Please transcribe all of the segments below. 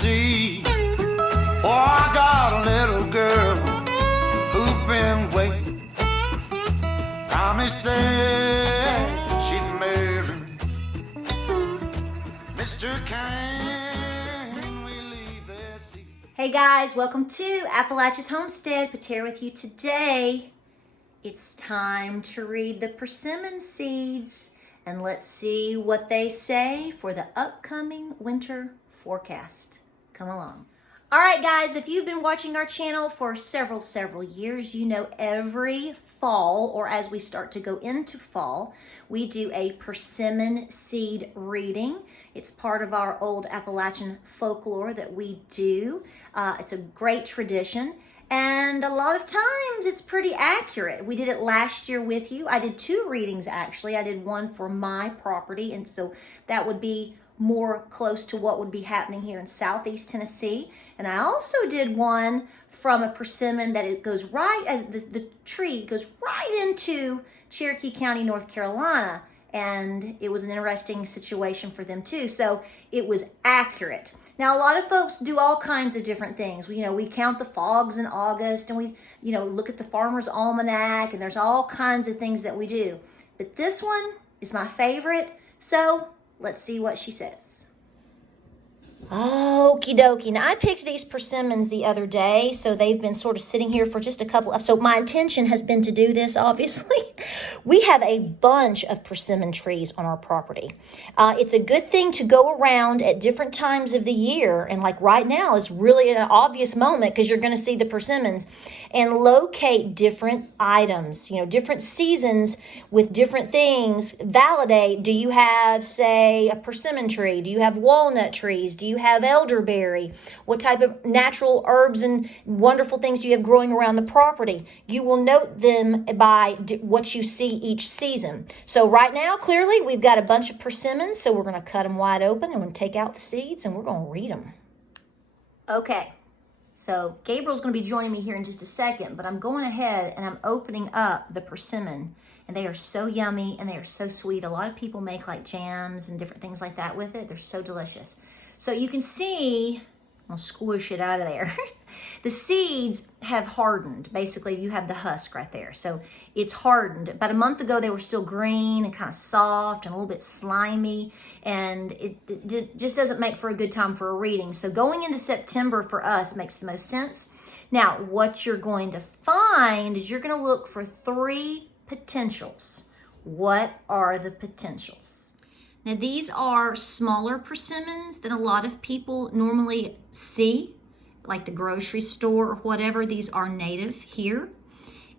Tennessee. Oh, I got a little girl who's been waiting. Promised that she'd marry Mr. Can we leave their seat? Hey guys, welcome to Appalachia's Homestead. Pater with you today. It's time to read the persimmon seeds and let's see what they say for the upcoming winter forecast. Come along. All right guys, if you've been watching our channel for several years, you know every fall, or as we start to go into fall, we do a persimmon seed reading. It's part of our old Appalachian folklore that we do. It's a great tradition, and a lot of times it's pretty accurate. We did it last year with you. I did two readings actually. I did one for my property, and so that would be more close to what would be happening here in Southeast Tennessee. And I also did one from a persimmon that it goes right, as the tree goes right into Cherokee County, North Carolina. And it was an interesting situation for them too. So it was accurate. Now, a lot of folks do all kinds of different things. We count the fogs in August, and we, look at the Farmer's Almanac, and there's all kinds of things that we do. But this one is my favorite. So let's see what she says. Okie dokie. Now, I picked these persimmons the other day, so they've been sort of sitting here for just a couple of, so my intention has been to do this, obviously. We have a bunch of persimmon trees on our property. It's a good thing to go around at different times of the year, and like right now is really an obvious moment because you're going to see the persimmons, and locate different items, different seasons with different things. Validate, do you have, say, a persimmon tree? Do you have walnut trees? Do you have elderberry? What type of natural herbs and wonderful things do you have growing around the property? You will note them by what you see each season. So right now, clearly, we've got a bunch of persimmons, so we're going to cut them wide open and we're going to take out the seeds and we're going to read them. Okay, so Gabriel's going to be joining me here in just a second, but I'm going ahead and I'm opening up the persimmon. And they are so yummy and they are so sweet. A lot of people make like jams and different things like that with it. They're so delicious. So you can see, I'll squish it out of there. The seeds have hardened. Basically, you have the husk right there. So it's hardened. About a month ago, they were still green and kind of soft and a little bit slimy. And it just doesn't make for a good time for a reading. So going into September for us makes the most sense. Now, what you're going to find is you're going to look for three potentials. What are the potentials? Now, these are smaller persimmons than a lot of people normally see, like the grocery store or whatever. These are native here.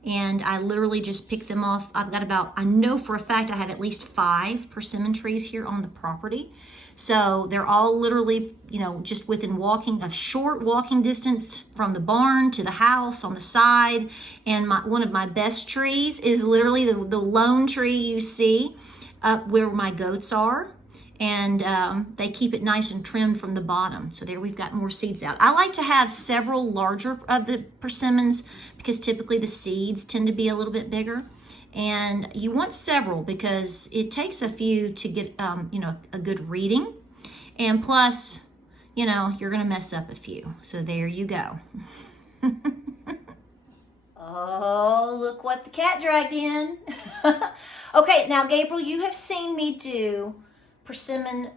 And I literally just picked them off. I've got I know for a fact I have at least 5 persimmon trees here on the property. So they're all literally, just within short walking distance from the barn to the house on the side. And one of my best trees is literally the lone tree you see up where my goats are, and they keep it nice and trimmed from the bottom. So there we've got more seeds out. I like to have several larger of the persimmons because typically the seeds tend to be a little bit bigger. And you want several because it takes a few to get, a good reading. And plus, you're gonna mess up a few. So there you go. Oh, look what the cat dragged in. Okay, now Gabriel, you have seen me do persimmon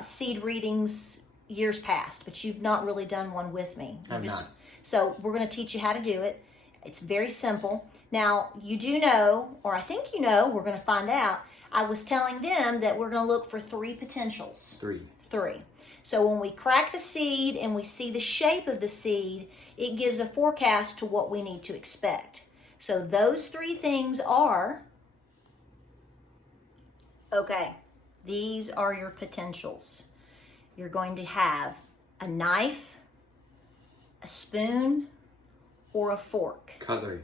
seed readings years past, but you've not really done one with me. I'm not. So we're going to teach you how to do it. It's very simple. Now, you do know, or I think you know, we're going to find out. I was telling them that we're going to look for 3 potentials. 3. So when we crack the seed and we see the shape of the seed, it gives a forecast to what we need to expect. So those 3 things are, okay, these are your potentials. You're going to have a knife, a spoon, or a fork. Cutlery.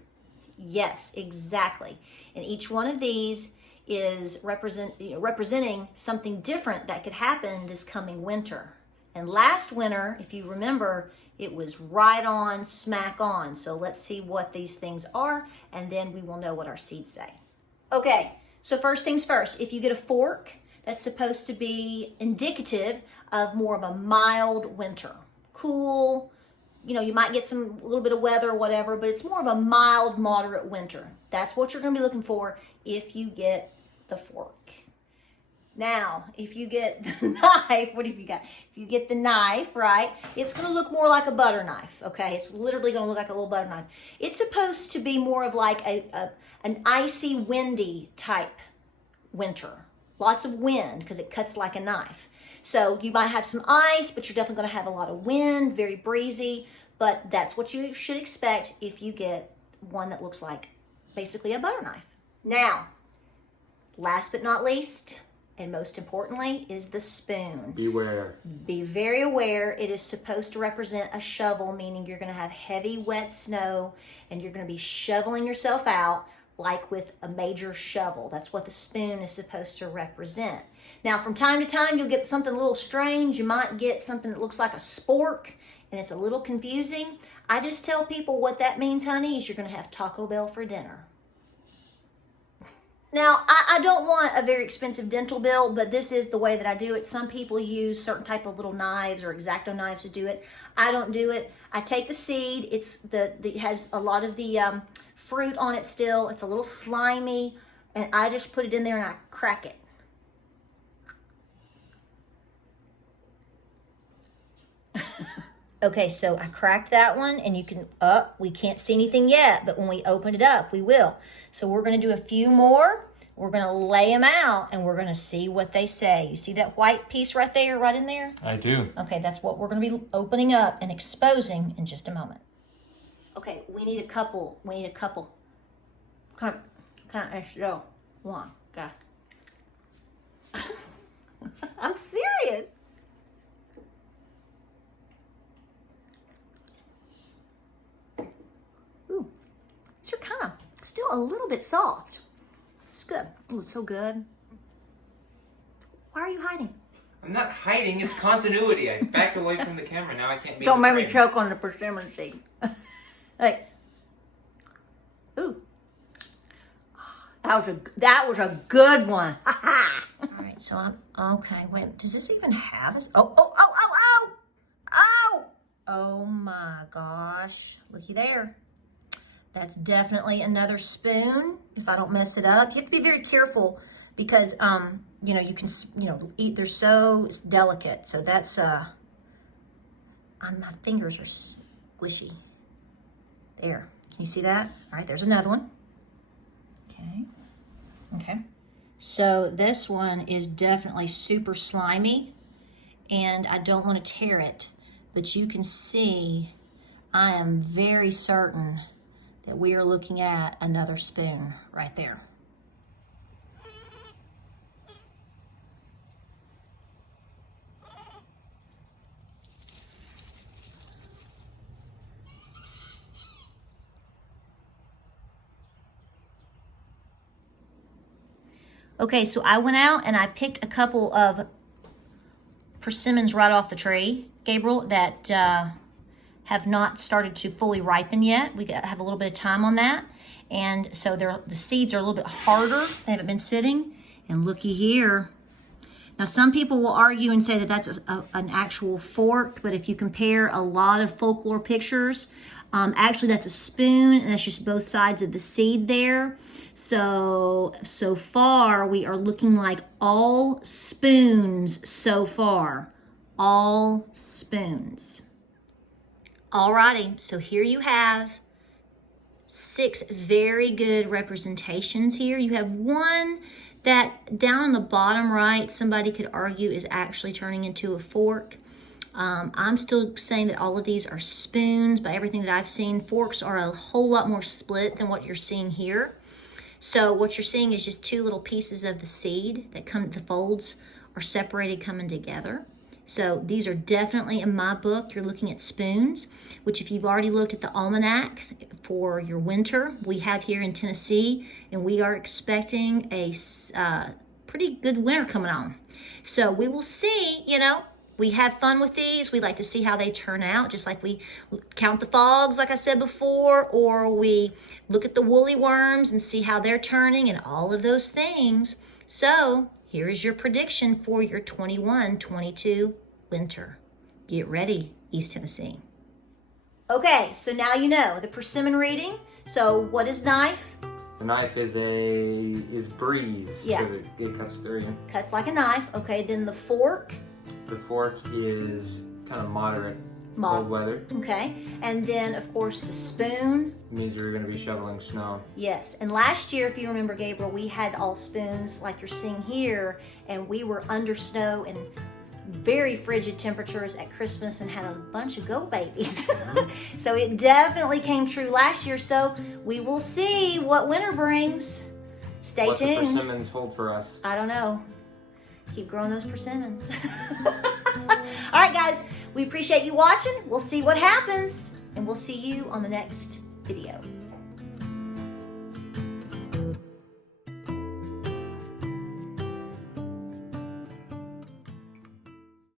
Yes, exactly. And each one of these is representing something different that could happen this coming winter. And last winter, if you remember, it was right on, smack on. So let's see what these things are, and then we will know what our seeds say. Okay, so first things first, if you get a fork, that's supposed to be indicative of more of a mild winter. cool. You know, you might get a little bit of weather or whatever, but it's more of a mild, moderate winter. That's what you're going to be looking for if you get the fork. Now, if you get the knife, what have you got? If you get the knife, right, it's going to look more like a butter knife, okay? It's literally going to look like a little butter knife. It's supposed to be more of like an icy, windy type winter. Lots of wind because it cuts like a knife. So you might have some ice, but you're definitely going to have a lot of wind, very breezy. But that's what you should expect if you get one that looks like basically a butter knife. Now, last but not least, and most importantly, is the spoon. Beware. Be very aware. It is supposed to represent a shovel, meaning you're going to have heavy, wet snow, and you're going to be shoveling yourself out like with a major shovel. That's what the spoon is supposed to represent. Now, from time to time, you'll get something a little strange. You might get something that looks like a spork, and it's a little confusing. I just tell people what that means, honey, is you're going to have Taco Bell for dinner. Now, I don't want a very expensive dental bill, but this is the way that I do it. Some people use certain type of little knives or X-Acto knives to do it. I don't do it. I take the seed. It has a lot of the fruit on it still. It's a little slimy, and I just put it in there and I crack it. Okay, so I cracked that one, and you can, we can't see anything yet, but when we open it up, we will. So we're going to do a few more. We're going to lay them out, and we're going to see what they say. You see that white piece right there, right in there? I do. Okay, that's what we're going to be opening up and exposing in just a moment. Okay, we need a couple. Kind of extra. One, okay. I'm serious. Ooh, these are kind of still a little bit soft. It's good. Ooh, it's so good. Why are you hiding? I'm not hiding, it's continuity. I backed away from the camera, now I can't be Don't in the make me frame. choke on the persimmon seed. Hey. Ooh. That was a good one. All right, so okay, wait, does this even have this? Oh. Oh my gosh, looky there. That's definitely another spoon, if I don't mess it up. You have to be very careful because, you know, you can, eat, they're so delicate. So that's, my fingers are squishy. There, can you see that? All right, there's another one. Okay. So this one is definitely super slimy, and I don't want to tear it, but you can see I am very certain that we are looking at another spoon right there. Okay, so I went out and I picked a couple of persimmons right off the tree, Gabriel, that have not started to fully ripen yet. We have a little bit of time on that. And so the seeds are a little bit harder. They haven't been sitting. And looky here. Now, some people will argue and say that that's an actual fork, but if you compare a lot of folklore pictures, actually that's a spoon, and that's just both sides of the seed there. So far, we are looking like all spoons so far. All spoons. Alrighty, so here you have 6 very good representations here. You have one that down on the bottom right, somebody could argue is actually turning into a fork. I'm still saying that all of these are spoons. By everything that I've seen, forks are a whole lot more split than what you're seeing here. So what you're seeing is just 2 little pieces of the seed that the folds are separated coming together. So these are definitely, in my book, you're looking at spoons, which if you've already looked at the almanac for your winter, we have here in Tennessee, and we are expecting a pretty good winter coming on. So we will see, we have fun with these. We like to see how they turn out, just like we count the fogs, like I said before, or we look at the woolly worms and see how they're turning and all of those things. So here is your prediction for your 21-22 winter. Get ready. East Tennessee. Okay, so now you know the persimmon reading. So what is knife? The knife is breeze. Yeah. Because it cuts through you. Cuts like a knife. Okay, then the fork. The fork is kind of moderate. Cold weather. Okay, and then of course the spoon. It means you're going to be shoveling snow. Yes, and last year, if you remember, Gabriel, we had all spoons like you're seeing here, and we were under snow and very frigid temperatures at Christmas and had a bunch of go babies. So it definitely came true last year. So we will see what winter brings. Stay What tuned. What the persimmons hold for us. I don't know. Keep growing those persimmons. All right, guys, we appreciate you watching. We'll see what happens, and we'll see you on the next video.